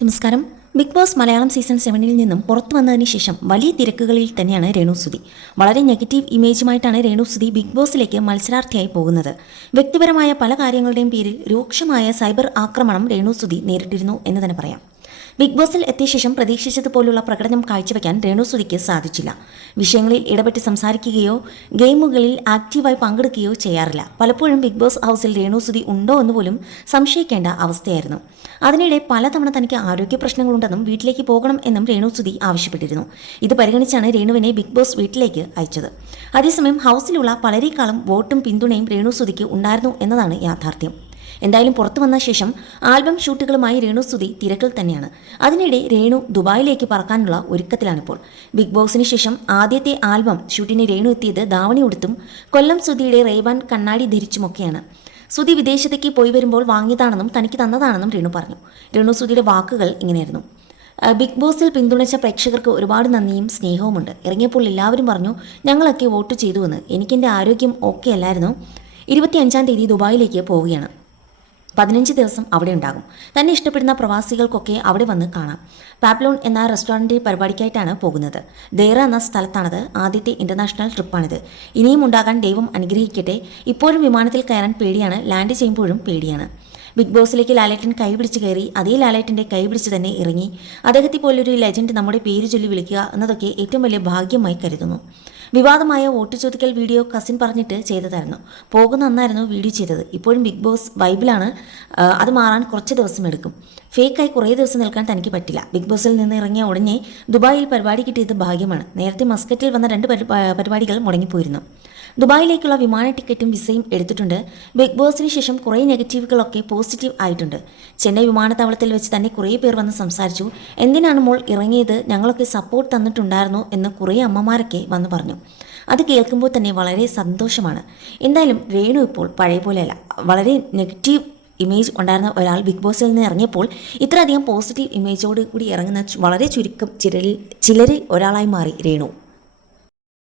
നമസ്കാരം. Big boss Malayalam season 7-ൽ നിന്നും പുറത്തു വന്നതിന് ശേഷം വലിയ തിരക്കുകളിൽ തന്നെയാണ് രേണുസുതി. വളരെ നെഗറ്റീവ് ഇമേജുമായിട്ടാണ് രേണുസുതി ബിഗ് ബോസിലേക്ക് മത്സരാർത്ഥിയായി പോകുന്നത്. വ്യക്തിപരമായ പല കാര്യങ്ങളുടെയും പേരിൽ രൂക്ഷമായ സൈബർ ആക്രമണം രേണുസുതി നേരിട്ടിരുന്നു എന്ന് തന്നെ പറയാം. ബിഗ് ബോസിൽ എത്തിയ ശേഷം പ്രതീക്ഷിച്ചതുപോലുള്ള പ്രകടനം കാഴ്ചവെക്കാൻ രേണുസുതിക്ക് സാധിച്ചില്ല. വിഷയങ്ങളിൽ ഇടപെട്ട് സംസാരിക്കുകയോ ഗെയിമുകളിൽ ആക്റ്റീവായി പങ്കെടുക്കുകയോ ചെയ്യാറില്ല. പലപ്പോഴും ബിഗ് ബോസ് ഹൗസിൽ രേണുസുതി ഉണ്ടോ എന്ന് പോലും സംശയിക്കേണ്ട അവസ്ഥയായിരുന്നു. അതിനിടെ പലതവണ തനിക്ക് ആരോഗ്യ പ്രശ്നങ്ങളുണ്ടെന്നും വീട്ടിലേക്ക് പോകണം എന്നും രേണുസുതി ആവശ്യപ്പെട്ടിരുന്നു. ഇത് പരിഗണിച്ചാണ് രേണുവിനെ ബിഗ് ബോസ് വീട്ടിലേക്ക് അയച്ചത്. അതേസമയം ഹൗസിലുള്ള പലരെക്കാളും വോട്ടും പിന്തുണയും രേണുസുതിക്ക് ഉണ്ടായിരുന്നു എന്നതാണ് യാഥാർത്ഥ്യം. എന്തായാലും പുറത്തു വന്ന ശേഷം ആൽബം ഷൂട്ടുകളുമായി രേണുസുതി തിരക്കിൽ തന്നെയാണ്. അതിനിടെ രേണു ദുബായിലേക്ക് പറക്കാനുള്ള ഒരുക്കത്തിലാണിപ്പോൾ. ബിഗ് ബോസിന് ശേഷം ആദ്യത്തെ ആൽബം ഷൂട്ടിന് രേണു എത്തിയത് ധാവണി ഉടുത്തും കൊല്ലം സുധിയുടെ റേബാൻ കണ്ണാടി ധരിച്ചുമൊക്കെയാണ്. സുധി വിദേശത്തേക്ക് പോയി വരുമ്പോൾ വാങ്ങിയതാണെന്നും തനിക്ക് തന്നതാണെന്നും രേണു പറഞ്ഞു. രേണുസുതിയുടെ വാക്കുകൾ ഇങ്ങനെയായിരുന്നു: ബിഗ് ബോസിൽ പിന്തുണച്ച പ്രേക്ഷകർക്ക് ഒരുപാട് നന്ദിയും സ്നേഹവുമുണ്ട്. ഇറങ്ങിയപ്പോൾ എല്ലാവരും പറഞ്ഞു ഞങ്ങളൊക്കെ വോട്ട് ചെയ്തുവെന്ന്. എനിക്കെൻ്റെ ആരോഗ്യം ഓക്കെ അല്ലായിരുന്നു. 25-ാം തീയതി ദുബായിലേക്ക് പോവുകയാണ്. 15 ദിവസം അവിടെ ഉണ്ടാകും. തന്നെ ഇഷ്ടപ്പെടുന്ന പ്രവാസികൾക്കൊക്കെ അവിടെ വന്ന് കാണാം. പാപ്ലോൺ എന്ന റെസ്റ്റോറൻറ്റ് പരിപാടിക്കായിട്ടാണ് പോകുന്നത്. ദേറ എന്ന സ്ഥലത്താണത്. ആദ്യത്തെ ഇൻ്റർനാഷണൽ ട്രിപ്പാണിത്. ഇനിയും ഉണ്ടാകാൻ ദൈവം അനുഗ്രഹിക്കട്ടെ. ഇപ്പോഴും വിമാനത്തിൽ കയറാൻ പേടിയാണ്, ലാൻഡ് ചെയ്യുമ്പോഴും പേടിയാണ്. ബിഗ് ബോസിലേക്ക് ലാലേട്ടൻ കൈപിടിച്ച് കയറി, അതേ ലാലേട്ടൻ്റെ കൈപിടിച്ച് തന്നെ ഇറങ്ങി. അദ്ദേഹത്തെ പോലൊരു ലെജൻഡ് നമ്മുടെ പേര് ചൊല്ലി വിളിക്കുക എന്നതൊക്കെ ഏറ്റവും വലിയ ഭാഗ്യമായി കരുതുന്നു. വിവാദമായ വോട്ട് ചോദിക്കൽ വീഡിയോ കസിൻ പറഞ്ഞിട്ട് ചെയ്തതായിരുന്നു. പോകുന്ന അന്നായിരുന്നു വീഡിയോ ചെയ്തത്. ഇപ്പോഴും ബിഗ് ബോസ് വൈബിലാണ്. അത് മാറാൻ കുറച്ച് ദിവസം എടുക്കും. ഫേക്കായി കുറേ ദിവസം നിൽക്കാൻ തനിക്ക് പറ്റില്ല. ബിഗ് ബോസിൽ നിന്ന് ഇറങ്ങിയ ഉടനെ ദുബായിൽ പരിപാടി കിട്ടിയത് ഭാഗ്യമാണ്. നേരത്തെ മസ്കറ്റിൽ വന്ന 2 പരിപാടികൾ മുടങ്ങിപ്പോയിരുന്നു. ദുബായിലേക്കുള്ള വിമാന ടിക്കറ്റും വിസയും എടുത്തിട്ടുണ്ട്. ബിഗ് ബോസിന് ശേഷം കുറേ നെഗറ്റീവുകളൊക്കെ പോസിറ്റീവ് ആയിട്ടുണ്ട്. ചെന്നൈ വിമാനത്താവളത്തിൽ വെച്ച് തന്നെ കുറേ പേർ വന്ന് സംസാരിച്ചു. എന്തിനാണ് മോൾ ഇറങ്ങിയത്, ഞങ്ങളൊക്കെ സപ്പോർട്ട് തന്നിട്ടുണ്ടായിരുന്നു എന്ന് കുറേ അമ്മമാരൊക്കെ വന്ന് പറഞ്ഞു. അത് കേൾക്കുമ്പോൾ തന്നെ വളരെ സന്തോഷമാണ്. എന്തായാലും രേണു ഇപ്പോൾ പഴയ പോലെയല്ല. വളരെ നെഗറ്റീവ് ഇമേജ് ഉണ്ടായിരുന്ന ഒരാൾ ബിഗ് ബോസിൽ നിന്ന് ഇറങ്ങിയപ്പോൾ ഇത്രയധികം പോസിറ്റീവ് ഇമേജോട് കൂടി ഇറങ്ങുന്ന വളരെ ചുരുക്കം ചിലരിൽ ഒരാളായി മാറി രേണു.